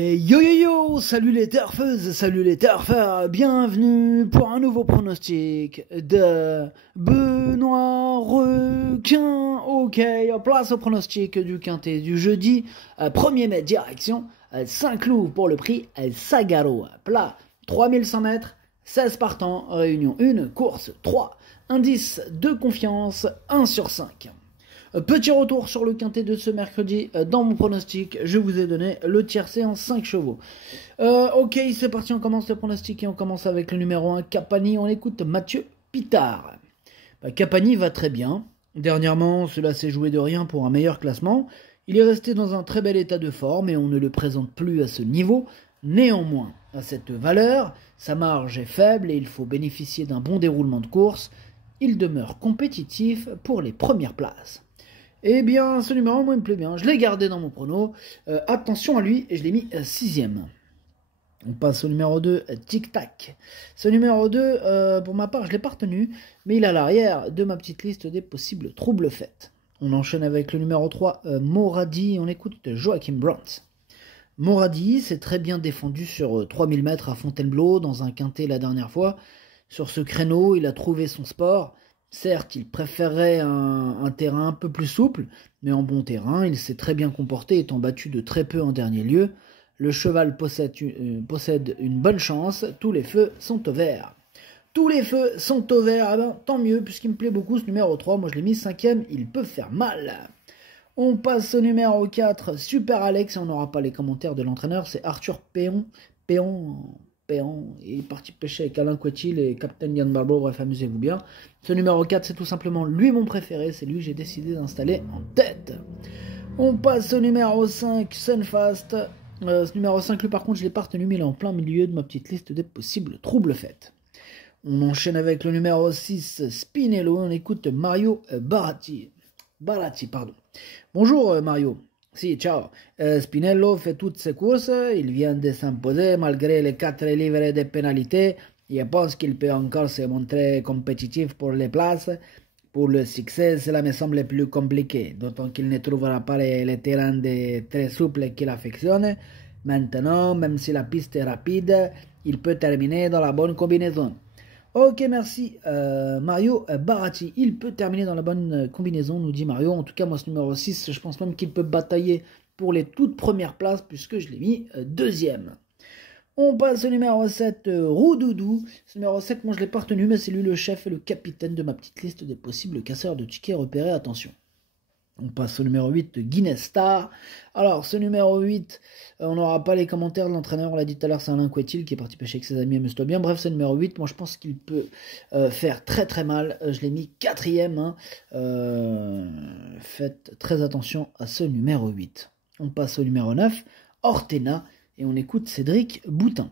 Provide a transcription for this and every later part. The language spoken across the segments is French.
Et yo yo yo, salut les turfeuses, salut les turfeurs, bienvenue pour un nouveau pronostic de Benoît Requin. Ok, place au pronostic du quintet du jeudi, 1er mai direction Saint-Cloud pour le prix Sagaro. Plat 3100 mètres, 16 partants, réunion 1, course 3, indice de confiance 1 sur 5. Petit retour sur le quintet de ce mercredi. Dans mon pronostic, je vous ai donné le tiercé en 5 chevaux. Ok, c'est parti, on commence le pronostic et on commence avec le numéro 1, Capani. On écoute Mathieu Pitard. Capani va très bien. Dernièrement, cela s'est joué de rien pour un meilleur classement. Il est resté dans un très bel état de forme et on ne le présente plus à ce niveau. Néanmoins, à cette valeur, sa marge est faible et il faut bénéficier d'un bon déroulement de course. Il demeure compétitif pour les premières places. Eh bien, ce numéro, moi, il me plaît bien. Je l'ai gardé dans mon prono. Attention à lui, et je l'ai mis 6ème. On passe au numéro 2, Tic Tac. Ce numéro 2, pour ma part, je ne l'ai pas retenu, mais il est à l'arrière de ma petite liste des possibles troubles faits. On enchaîne avec le numéro 3, Moradi. On écoute Joachim Brandt. Moradi s'est très bien défendu sur 3000 mètres à Fontainebleau, dans un quintet la dernière fois. Sur ce créneau, il a trouvé son sport. Certes, il préférait un terrain un peu plus souple, mais en bon terrain, il s'est très bien comporté, étant battu de très peu en dernier lieu. Le cheval possède une bonne chance, tous les feux sont au vert. Tous les feux sont au vert, tant mieux, puisqu'il me plaît beaucoup ce numéro 3, moi je l'ai mis 5ème, il peut faire mal. On passe au numéro 4, Super Alex, et on n'aura pas les commentaires de l'entraîneur, c'est Arthur Péon, il est parti pêcher avec Alain Couetil et Captain Yann Barbeau, bref, amusez-vous bien. Ce numéro 4, c'est tout simplement lui mon préféré, c'est lui que j'ai décidé d'installer en tête. On passe au numéro 5, Sunfast. Ce numéro 5, lui par contre, je l'ai pas retenu, mais il est en plein milieu de ma petite liste des possibles troubles faits. On enchaîne avec le numéro 6, Spinello, on écoute Mario Baratti. Bonjour Mario. Si, ciao. Spinello fait toutes ses courses, il vient de s'imposer malgré les 4 livres de pénalité. Je pense qu'il peut encore se montrer compétitif pour les places. Pour le succès, cela me semble plus compliqué, d'autant qu'il ne trouvera pas les terrains très souples qu'il affectionne. Maintenant, même si la piste est rapide, il peut terminer dans la bonne combinaison. Ok, merci Mario Baratti. Il peut terminer dans la bonne combinaison, nous dit Mario. En tout cas, moi, ce numéro 6, je pense même qu'il peut batailler pour les toutes premières places, puisque je l'ai mis 2ème. On passe au numéro 7, Roudoudou. Ce numéro 7, moi, je ne l'ai pas retenu, mais c'est lui le chef et le capitaine de ma petite liste des possibles casseurs de tickets repérés. Attention. On passe au numéro 8, Guinness Star. Alors, ce numéro 8, on n'aura pas les commentaires de l'entraîneur. On l'a dit tout à l'heure, c'est Alain Couetil qui est parti pêcher avec ses amis, amuse-toi bien. Bref, ce numéro 8, moi je pense qu'il peut faire très très mal. Je l'ai mis 4ème. Faites très attention à ce numéro 8. On passe au numéro 9, Ortena, et on écoute Cédric Boutin.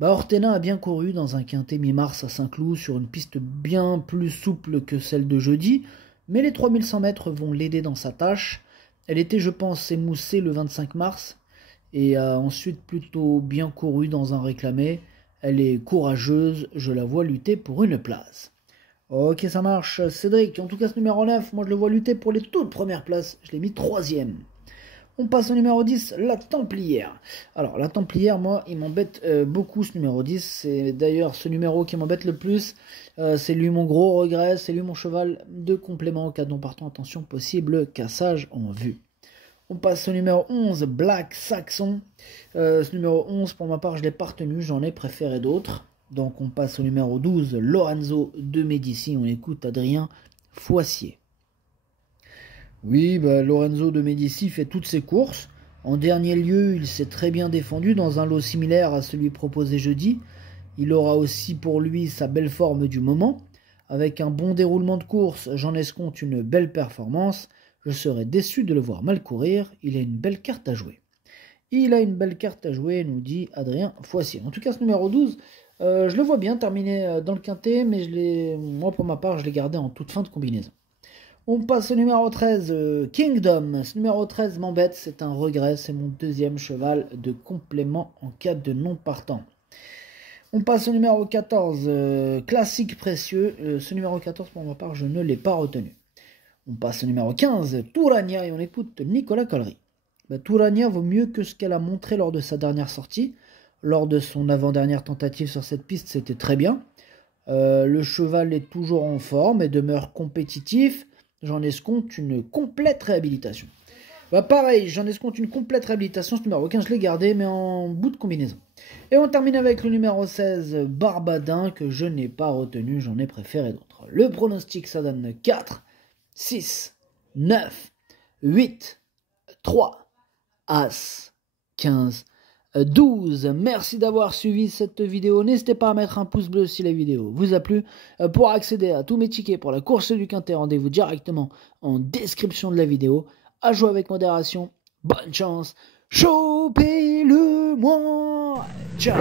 Ortena a bien couru dans un quintet mi-mars à Saint-Cloud sur une piste bien plus souple que celle de jeudi. Mais les 3100 mètres vont l'aider dans sa tâche. Elle était, je pense, émoussée le 25 mars et a ensuite plutôt bien couru dans un réclamé. Elle est courageuse, je la vois lutter pour une place. Ok, ça marche. Cédric, en tout cas ce numéro 9, moi je le vois lutter pour les toutes premières places. Je l'ai mis 3ème. On passe au numéro 10, la Templière. Alors, la Templière, moi, il m'embête beaucoup ce numéro 10. C'est d'ailleurs ce numéro qui m'embête le plus. C'est lui mon gros regret. C'est lui mon cheval de complément au cas de non partant. Attention, possible cassage en vue. On passe au numéro 11, Black Saxon. Ce numéro 11, pour ma part, je ne l'ai pas retenu. J'en ai préféré d'autres. Donc, on passe au numéro 12, Lorenzo de Médicis. On écoute Adrien Foissier. Oui, Lorenzo de Médicis fait toutes ses courses. En dernier lieu, il s'est très bien défendu dans un lot similaire à celui proposé jeudi. Il aura aussi pour lui sa belle forme du moment. Avec un bon déroulement de course, j'en escompte une belle performance. Je serais déçu de le voir mal courir. Il a une belle carte à jouer. Il a une belle carte à jouer, nous dit Adrien Foissier. En tout cas, ce numéro 12, je le vois bien terminer dans le quintet, mais moi, pour ma part, je l'ai gardé en toute fin de combinaison. On passe au numéro 13, Kingdom. Ce numéro 13 m'embête, c'est un regret, c'est mon 2e cheval de complément en cas de non partant. On passe au numéro 14, Classique Précieux. Ce numéro 14, pour ma part, je ne l'ai pas retenu. On passe au numéro 15, Tourania, et on écoute Nicolas Collery. Tourania vaut mieux que ce qu'elle a montré lors de sa dernière sortie. Lors de son avant-dernière tentative sur cette piste, c'était très bien. Le cheval est toujours en forme et demeure compétitif. J'en escompte une complète réhabilitation. Pareil, j'en escompte une complète réhabilitation. Ce numéro 15, je l'ai gardé, mais en bout de combinaison. Et on termine avec le numéro 16, Barbadin, que je n'ai pas retenu, j'en ai préféré d'autres. Le pronostic, ça donne 4, 6, 9, 8, 3, As, 15, 12. Merci d'avoir suivi cette vidéo. N'hésitez pas à mettre un pouce bleu si la vidéo vous a plu. Pour accéder à tous mes tickets pour la course du Quintet, rendez-vous directement en description de la vidéo. À jouer avec modération. Bonne chance. Chopez-le-moi. Ciao.